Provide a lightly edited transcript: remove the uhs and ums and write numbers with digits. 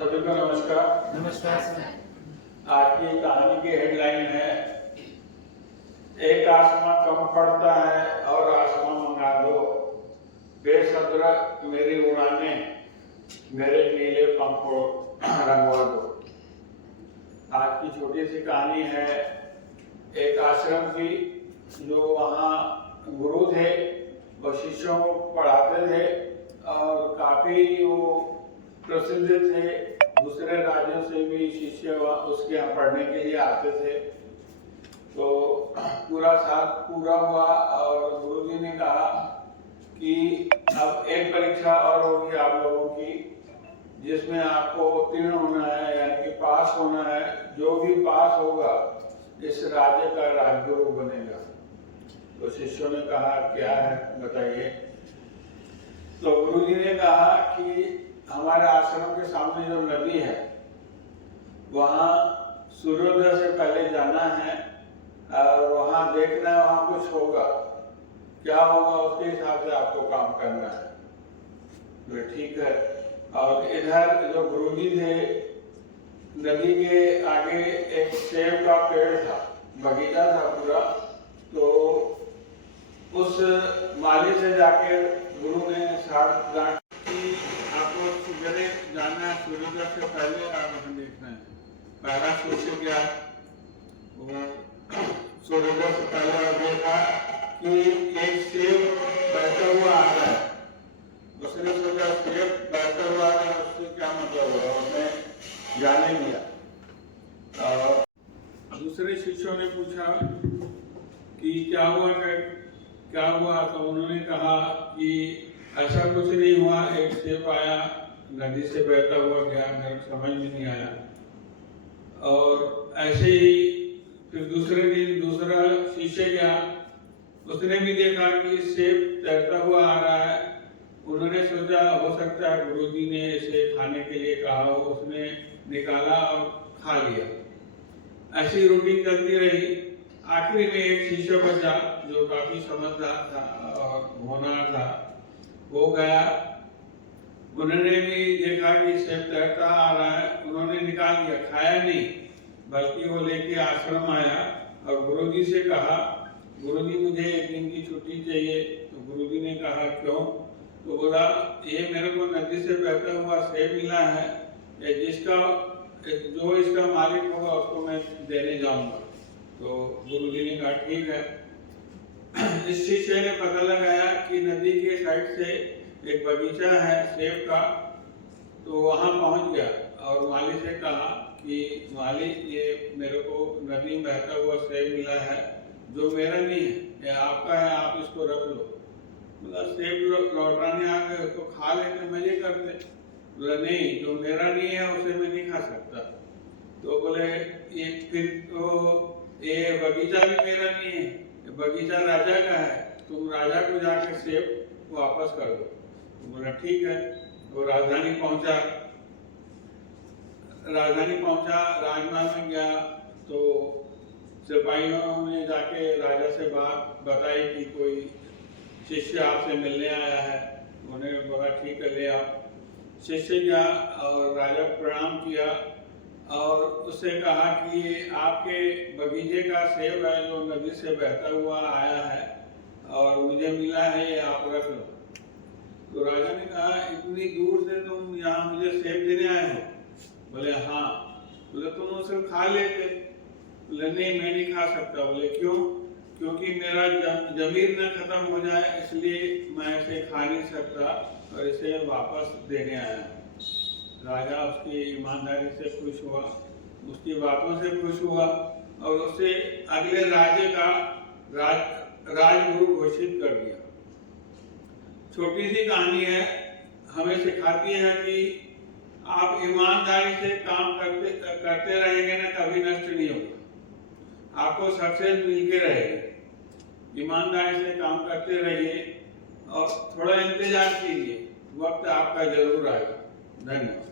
सभी को नमस्कार। नमस्कार सर। आज की कहानी की हेडलाइन है, एक आसमां कम पड़ता है और आसमां मंगा दो, बेसब्र मेरी उड़ाने मेरे नीले पंखों रंगवा दो। आज की छोटी सी कहानी है एक आश्रम की, जो वहाँ गुरु थे, वो शिष्यों को पढ़ाते थे और काफी वो प्रसिद्ध थे। दूसरे राज्यों से भी शिष्य उसके यहाँ पढ़ने के लिए आते थे। तो पूरा साल पूरा हुआ और गुरुजी ने कहा कि अब एक परीक्षा और होगी आप लोगों की, जिसमें आपको उत्तीर्ण होना है, यानी कि पास होना है। जो भी पास होगा इस राज्य का राजगुरु बनेगा। तो शिष्यों ने कहा क्या है बताइए। तो गुरुजी ने कहा कि हमारे आश्रम के सामने जो नदी है, वहाँ सूर्योदय से पहले जाना है और वहाँ देखना है वहाँ कुछ होगा, क्या होगा उसके हिसाब से आपको काम करना है। तो ठीक है। और इधर जो गुरुजी थे, नदी के आगे एक सेब का पेड़ था, बगीचा था पूरा। तो उस माली से जाके गुरु ने साथ गांठ की, आपको सुबह जाना है, सूर्योदय से पहले वहाँ देखना है। पहला सोचे क्या, सूर्योदय से पहले देखा कि एक सेब बैठा हुआ आ रहा है। उसने सोचा सेब बैठा हुआ आ रहा है, उससे क्या मतलब है, उसने जाने दिया। और दूसरे शिष्यों ने पूछा कि क्या हुआ। तो उन्होंने कहा कि ऐसा कुछ नहीं हुआ, एक सेब आया, नदी से बहता हुआ गया, मेरे को समझ में नहीं आया। और ऐसे ही फिर दूसरे दिन दूसरा शिष्य गया, उसने भी देखा कि सेब तैरता हुआ आ रहा है। उन्होंने सोचा हो सकता है गुरुजी ने इसे खाने के लिए कहा हो, उसने निकाला और खा लिया। ऐसी रूटीन चलती रही। आखिरी में एक शिष्य बचा जो काफी समझदार था और होनहार था, वो गया। उन्होंने भी देखा कि सेब तैरता आ रहा है, उन्होंने निकाल दिया, खाया नहीं, बल्कि वो लेके आश्रम आया और गुरुजी से कहा, गुरुजी मुझे एक दिन की छुट्टी चाहिए। तो गुरुजी ने कहा क्यों? तो बोला ये मेरे को नदी से बहता हुआ सेब मिला है, जो इसका मालिक होगा उसको मैं देने जाऊंगा। तो गुरुजी ने कहा ठीक है। इस शिष्य ने पता लगाया कि नदी के साइड से एक बगीचा है सेब का। तो वहां पहुंच गया और माली से कहा कि माली, ये मेरे को नदी में बहता हुआ सेब मिला है, जो मेरा नहीं है, ये आपका है, आप इसको रख लो। मतलब सेब लौटाने आ गए, उसको खा लेते, मजे करते। बोला नहीं, जो मेरा नहीं है उसे मैं नहीं खा सकता। तो बोले ये फिर तो ये बगीचा भी मेरा नहीं है, बगीचा राजा का है, तुम राजा को जाके सेब वापस कर दो। तो बोला ठीक है। तो राजधानी पहुंचा, राजमहल में गया। तो सिपाहियों ने जाके राजा से बात बताई कि कोई शिष्य आपसे मिलने आया है। उन्होंने बोला ठीक है, ले आओ। शिष्य गया और राजा प्रणाम किया और उससे कहा कि ये आपके बगीचे का सेब है, जो नदी से बहता हुआ आया है और मुझे मिला है, ये आप रख लो। तो राजा ने कहा इतनी दूर से तुम यहाँ मुझे सेब देने आए हो? बोले हाँ। बोले तुम उसे खा लेते? बोले नहीं, मैं नहीं खा सकता। बोले क्यों? क्योंकि मेरा जमीर न खत्म हो जाए, इसलिए मैं इसे खा नहीं सकता और इसे वापस देने आया हूँ। राजा उसकी ईमानदारी से खुश हुआ, उसकी बातों से खुश हुआ और उसे अगले राज्य का राजगुरु घोषित कर दिया। छोटी सी कहानी है, हमें सिखाती है कि आप ईमानदारी से काम करते रहेंगे ना, कभी नष्ट नहीं होगा, आपको सक्सेस मिलके रहेगी। ईमानदारी से काम करते रहिए और थोड़ा इंतजार कीजिए, वक्त आपका जरूर आएगा। धन्यवाद।